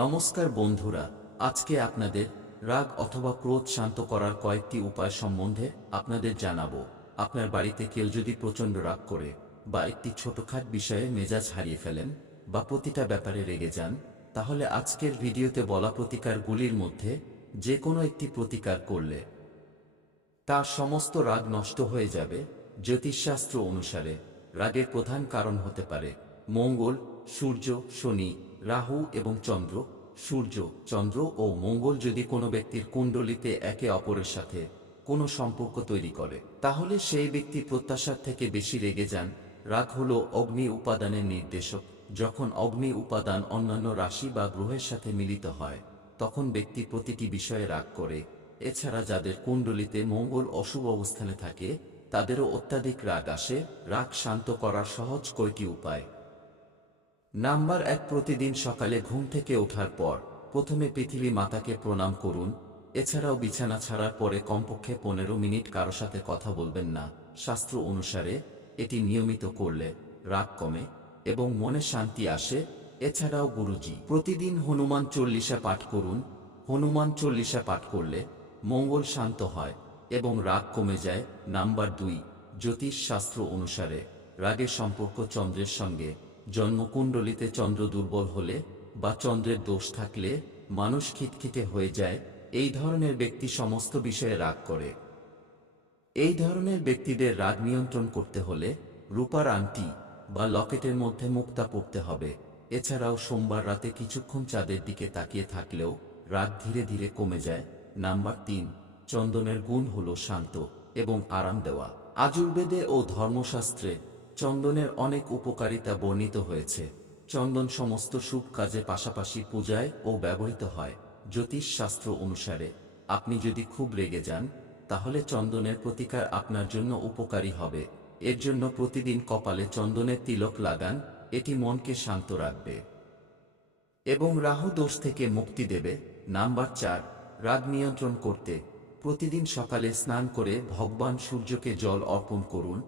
নমস্কার বন্ধুরা, আজকে আপনাদের রাগ অথবা ক্রোধ শান্ত করার কয়েকটি উপায় সম্বন্ধে আপনাদের জানাবো। আপনার বাড়িতে কেউ যদি প্রচণ্ড রাগ করে বা একটি ছোটখাট বিষয়ে মেজাজ হারিয়ে ফেলেন বা প্রতিটা ব্যাপারে রেগে যান, তাহলে আজকের ভিডিওতে বলা প্রতিকারগুলির মধ্যে যে কোনো একটি প্রতিকার করলে তার সমস্ত রাগ নষ্ট হয়ে যাবে। জ্যোতিষশাস্ত্র অনুসারে রাগের প্রধান কারণ হতে পারে মঙ্গল, সূর্য, শনি, রাহু এবং চন্দ্র। সূর্য, চন্দ্র ও মঙ্গল যদি কোনো ব্যক্তির কুণ্ডলিতে একে অপরের সাথে কোনো সম্পর্ক তৈরি করে, তাহলে সেই ব্যক্তি প্রত্যাশার থেকে বেশি রেগে যান। রাগ হল অগ্নি উপাদানের নির্দেশক। যখন অগ্নি উপাদান অন্যান্য রাশি বা গ্রহের সাথে মিলিত হয়, তখন ব্যক্তি প্রতিটি বিষয়ে রাগ করে। এছাড়া যাদের কুণ্ডলিতে মঙ্গল অশুভ অবস্থানে থাকে, তাদেরও অত্যাধিক রাগ আসে। রাগ শান্ত করার সহজ কয়টি উপায়। নাম্বার 1, প্রতিদিন সকালে ঘুম থেকে ওঠার পর প্রথমে পৃথিবী মাতাকে প্রণাম করুন। এছাড়াও বিছানা ছাড়ার পরে কমপক্ষে 15 মিনিট কারো সাথে কথা বলবেন না। শাস্ত্র অনুসারে এটি নিয়মিত করলে রাগ কমে এবং মনে শান্তি আসে। এছাড়াও গুরুজি, প্রতিদিন হনুমান চল্লিশা পাঠ করুন। হনুমান চল্লিশা পাঠ করলে মঙ্গল শান্ত হয় এবং রাগ কমে যায়। নাম্বার 2, জ্যোতিষ শাস্ত্র অনুসারে রাগের সম্পর্ক চন্দ্রের সঙ্গে। জন্মকুণ্ডলিতে চন্দ্র দুর্বল হলে বা চন্দ্রের দোষ থাকলে মানুষ খিটখিটে হয়ে যায়। এই ধরনের ব্যক্তি সমস্ত বিষয়ে রাগ করে। এই ধরনের ব্যক্তিদের রাগ নিয়ন্ত্রণ করতে হলে রূপার আংটি বা লকেটের মধ্যে মুক্তা পড়তে হবে। এছাড়াও সোমবার রাতে কিছুক্ষণ চাঁদের দিকে তাকিয়ে থাকলেও রাগ ধীরে ধীরে কমে যায়। নাম্বার 3, চন্দনের গুণ হল শান্ত এবং আরাম দেওয়া। আযুর্বেদে ও ধর্মশাস্ত্রে চন্দনের অনেক উপকারিতা বর্ণিত হয়েছে। চন্দন সমস্ত শুভ কাজে পাশাপাশি পূজায় ও ব্যবহৃত হয়। জ্যোতিষ শাস্ত্র অনুসারে আপনি যদি খুব রেগে যান, তাহলে চন্দনের প্রতিকার আপনার জন্য উপকারী হবে। এর জন্য প্রতিদিন কপালে চন্দনের তিলক লাগান। এটি মনকে শান্ত রাখবে এবং রাহু দোষ থেকে মুক্তি দেবে। নাম্বার 4, রাগ নিয়ন্ত্রণ করতে প্রতিদিন সকালে স্নান করে ভগবান সূর্যকে জল অর্পণ করুন।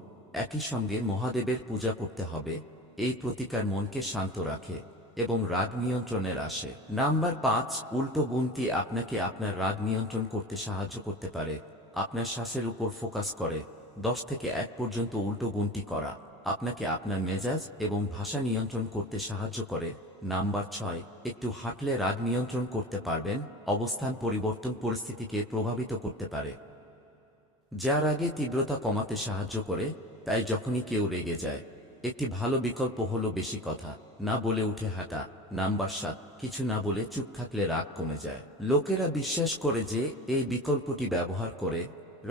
একই সঙ্গে মহাদেবের পূজা করতে হবে। এই প্রতিকার মনকে শান্ত রাখে এবং রাগ নিয়ন্ত্রণের আসে। নাম্বার 5, উল্টো গুণটি আপনাকে আপনার রাগ নিয়ন্ত্রণ করতে সাহায্য করতে পারে। আপনার শ্বাসের উপর ফোকাস করে 10 থেকে 1 পর্যন্ত উল্টো গুণটি করা আপনাকে আপনার মেজাজ এবং ভাষা নিয়ন্ত্রণ করতে সাহায্য করে। নাম্বার 6, একটু হাঁটলে রাগ নিয়ন্ত্রণ করতে পারবেন। অবস্থান পরিবর্তন পরিস্থিতিকে প্রভাবিত করতে পারে, যা রাগে তীব্রতা কমাতে সাহায্য করে। তাই যখনই কেউ রেগে যায়, একটি ভালো বিকল্প হলো বেশি কথা না বলে উঠে হাঁটা। নাম্বার 7, কিছু না বলে চুপ থাকলে রাগ কমে যায়। লোকেরা বিশ্বাস করে যে এই বিকল্পটি ব্যবহার করে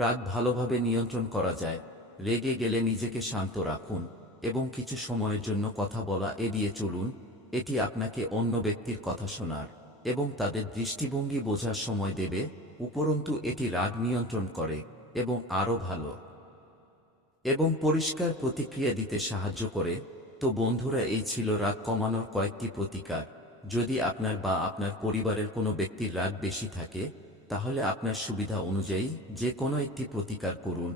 রাগ ভালোভাবে নিয়ন্ত্রণ করা যায়। রেগে গেলে নিজেকে শান্ত রাখুন এবং কিছু সময়ের জন্য কথা বলা এড়িয়ে চলুন। এটি আপনাকে অন্য ব্যক্তির কথা শোনার এবং তাদের দৃষ্টিভঙ্গি বোঝার সময় দেবে। উপরন্তু এটি রাগ নিয়ন্ত্রণ করে এবং আরও ভালো এবং পরিষ্কার প্রতিক্রিয়া দিতে সাহায্য করে। তো বন্ধুরা, এই ছিল রাগ কমানোর কয়েকটি প্রতিকার। যদি আপনার বা আপনার পরিবারের কোনো ব্যক্তির রাগ বেশি থাকে, তাহলে আপনার সুবিধা অনুযায়ী যে কোনো একটি প্রতিকার করুন,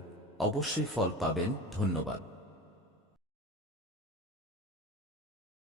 অবশ্যই ফল পাবেন। ধন্যবাদ।